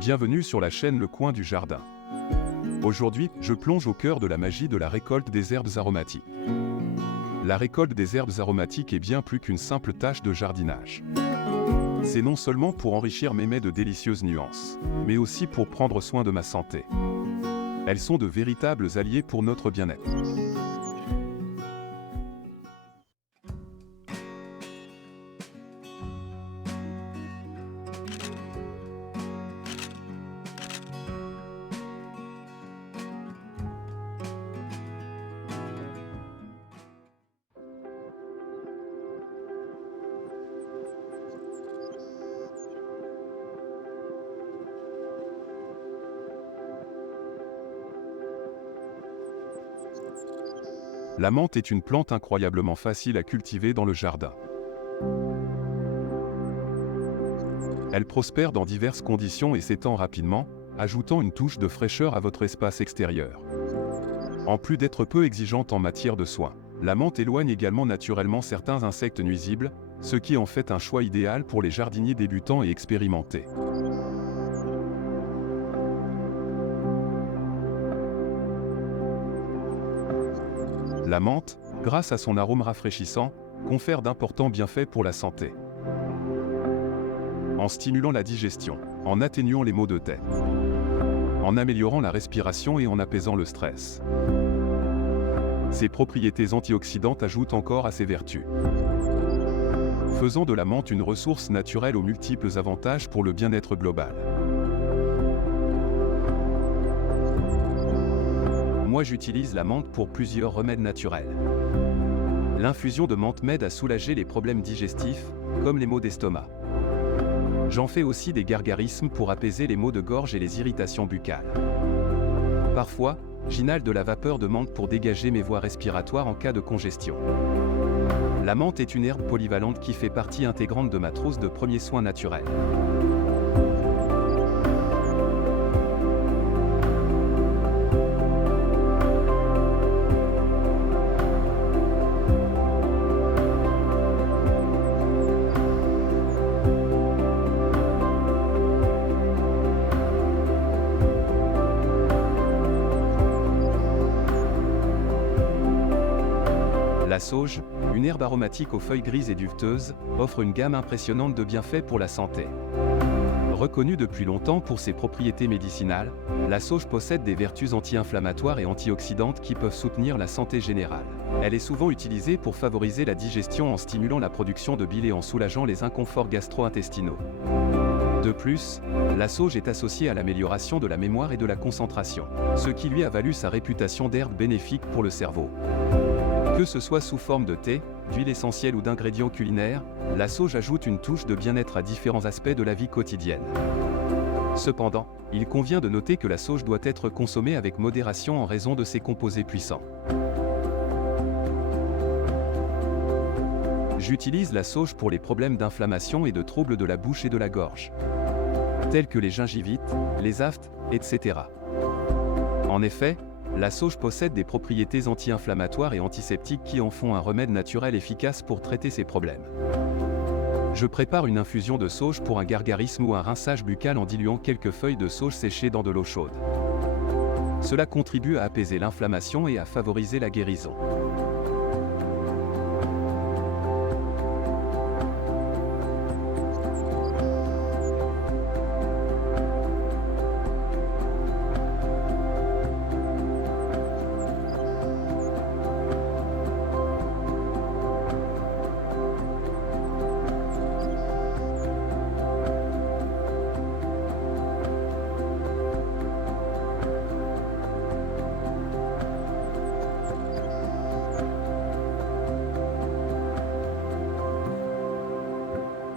Bienvenue sur la chaîne Le Coin du Jardin. Aujourd'hui, je plonge au cœur de la magie de la récolte des herbes aromatiques. La récolte des herbes aromatiques est bien plus qu'une simple tâche de jardinage. C'est non seulement pour enrichir mes mets de délicieuses nuances, mais aussi pour prendre soin de ma santé. Elles sont de véritables alliés pour notre bien-être. La menthe est une plante incroyablement facile à cultiver dans le jardin. Elle prospère dans diverses conditions et s'étend rapidement, ajoutant une touche de fraîcheur à votre espace extérieur. En plus d'être peu exigeante en matière de soins, la menthe éloigne également naturellement certains insectes nuisibles, ce qui en fait un choix idéal pour les jardiniers débutants et expérimentés. La menthe, grâce à son arôme rafraîchissant, confère d'importants bienfaits pour la santé. En stimulant la digestion, en atténuant les maux de tête, en améliorant la respiration et en apaisant le stress. Ses propriétés antioxydantes ajoutent encore à ses vertus, faisant de la menthe une ressource naturelle aux multiples avantages pour le bien-être global. Moi j'utilise la menthe pour plusieurs remèdes naturels. L'infusion de menthe m'aide à soulager les problèmes digestifs, comme les maux d'estomac. J'en fais aussi des gargarismes pour apaiser les maux de gorge et les irritations buccales. Parfois, j'inhale de la vapeur de menthe pour dégager mes voies respiratoires en cas de congestion. La menthe est une herbe polyvalente qui fait partie intégrante de ma trousse de premiers soins naturels. La sauge, une herbe aromatique aux feuilles grises et duveteuses, offre une gamme impressionnante de bienfaits pour la santé. Reconnue depuis longtemps pour ses propriétés médicinales, la sauge possède des vertus anti-inflammatoires et antioxydantes qui peuvent soutenir la santé générale. Elle est souvent utilisée pour favoriser la digestion en stimulant la production de bile et en soulageant les inconforts gastro-intestinaux. De plus, la sauge est associée à l'amélioration de la mémoire et de la concentration, ce qui lui a valu sa réputation d'herbe bénéfique pour le cerveau. Que ce soit sous forme de thé, d'huile essentielle ou d'ingrédients culinaires, la sauge ajoute une touche de bien-être à différents aspects de la vie quotidienne. Cependant, il convient de noter que la sauge doit être consommée avec modération en raison de ses composés puissants. J'utilise la sauge pour les problèmes d'inflammation et de troubles de la bouche et de la gorge, tels que les gingivites, les aftes, etc. En effet, la sauge possède des propriétés anti-inflammatoires et antiseptiques qui en font un remède naturel efficace pour traiter ces problèmes. Je prépare une infusion de sauge pour un gargarisme ou un rinçage buccal en diluant quelques feuilles de sauge séchées dans de l'eau chaude. Cela contribue à apaiser l'inflammation et à favoriser la guérison.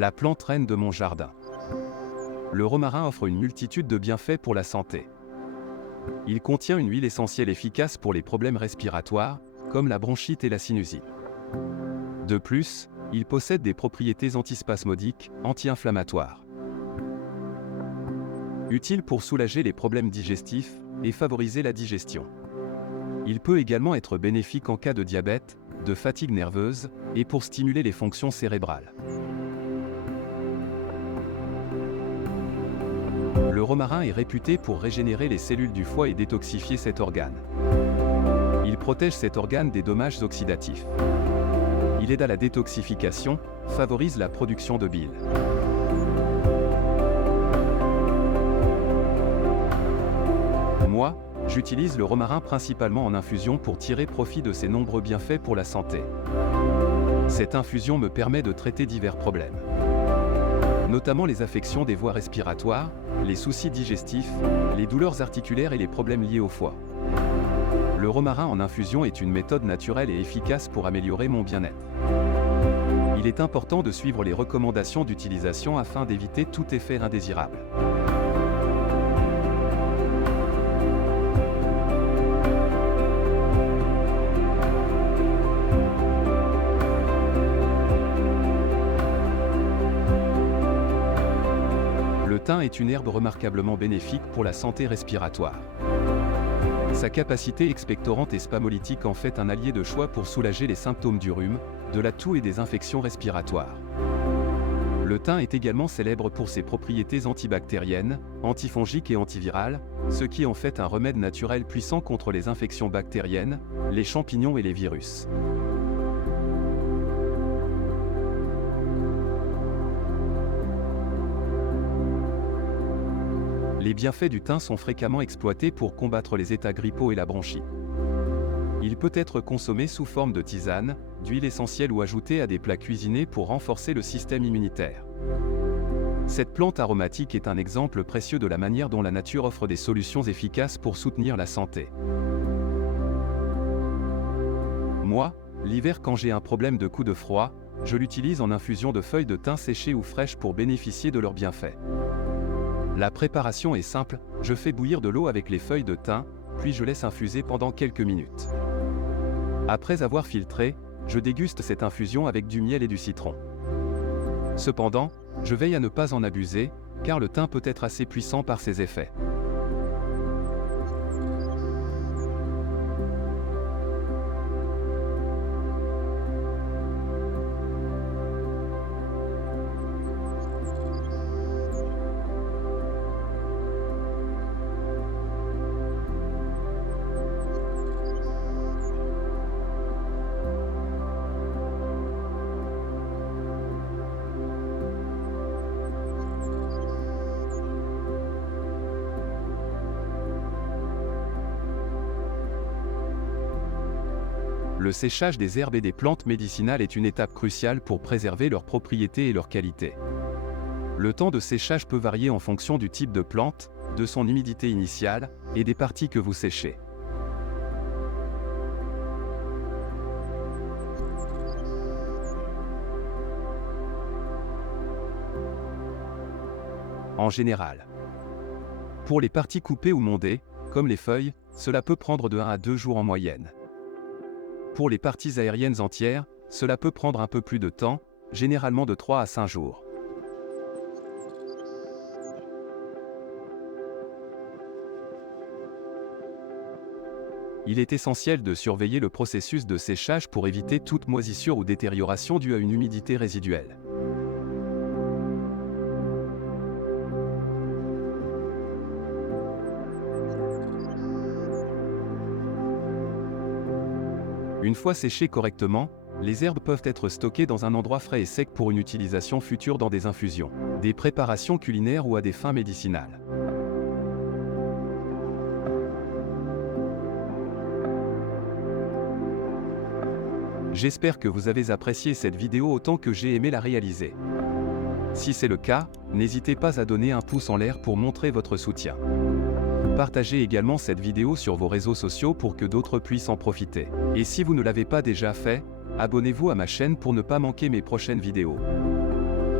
La plante reine de mon jardin. Le romarin offre une multitude de bienfaits pour la santé. Il contient une huile essentielle efficace pour les problèmes respiratoires, comme la bronchite et la sinusite. De plus, il possède des propriétés antispasmodiques, anti-inflammatoires. Utile pour soulager les problèmes digestifs et favoriser la digestion. Il peut également être bénéfique en cas de diabète, de fatigue nerveuse et pour stimuler les fonctions cérébrales. Le romarin est réputé pour régénérer les cellules du foie et détoxifier cet organe. Il protège cet organe des dommages oxydatifs. Il aide à la détoxification, favorise la production de bile. Moi, j'utilise le romarin principalement en infusion pour tirer profit de ses nombreux bienfaits pour la santé. Cette infusion me permet de traiter divers problèmes, notamment les affections des voies respiratoires, les soucis digestifs, les douleurs articulaires et les problèmes liés au foie. Le romarin en infusion est une méthode naturelle et efficace pour améliorer mon bien-être. Il est important de suivre les recommandations d'utilisation afin d'éviter tout effet indésirable. Le thym est une herbe remarquablement bénéfique pour la santé respiratoire. Sa capacité expectorante et spasmolytique en fait un allié de choix pour soulager les symptômes du rhume, de la toux et des infections respiratoires. Le thym est également célèbre pour ses propriétés antibactériennes, antifongiques et antivirales, ce qui en fait un remède naturel puissant contre les infections bactériennes, les champignons et les virus. Les bienfaits du thym sont fréquemment exploités pour combattre les états grippaux et la bronchite. Il peut être consommé sous forme de tisane, d'huile essentielle ou ajouté à des plats cuisinés pour renforcer le système immunitaire. Cette plante aromatique est un exemple précieux de la manière dont la nature offre des solutions efficaces pour soutenir la santé. Moi, l'hiver quand j'ai un problème de coup de froid, je l'utilise en infusion de feuilles de thym séchées ou fraîches pour bénéficier de leurs bienfaits. La préparation est simple, je fais bouillir de l'eau avec les feuilles de thym, puis je laisse infuser pendant quelques minutes. Après avoir filtré, je déguste cette infusion avec du miel et du citron. Cependant, je veille à ne pas en abuser, car le thym peut être assez puissant par ses effets. Le séchage des herbes et des plantes médicinales est une étape cruciale pour préserver leurs propriétés et leur qualité. Le temps de séchage peut varier en fonction du type de plante, de son humidité initiale et des parties que vous séchez. En général, pour les parties coupées ou mondées, comme les feuilles, cela peut prendre de 1 à 2 jours en moyenne. Pour les parties aériennes entières, cela peut prendre un peu plus de temps, généralement de 3 à 5 jours. Il est essentiel de surveiller le processus de séchage pour éviter toute moisissure ou détérioration due à une humidité résiduelle. Une fois séchées correctement, les herbes peuvent être stockées dans un endroit frais et sec pour une utilisation future dans des infusions, des préparations culinaires ou à des fins médicinales. J'espère que vous avez apprécié cette vidéo autant que j'ai aimé la réaliser. Si c'est le cas, n'hésitez pas à donner un pouce en l'air pour montrer votre soutien. Partagez également cette vidéo sur vos réseaux sociaux pour que d'autres puissent en profiter. Et si vous ne l'avez pas déjà fait, abonnez-vous à ma chaîne pour ne pas manquer mes prochaines vidéos.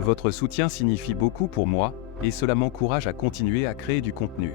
Votre soutien signifie beaucoup pour moi, et cela m'encourage à continuer à créer du contenu.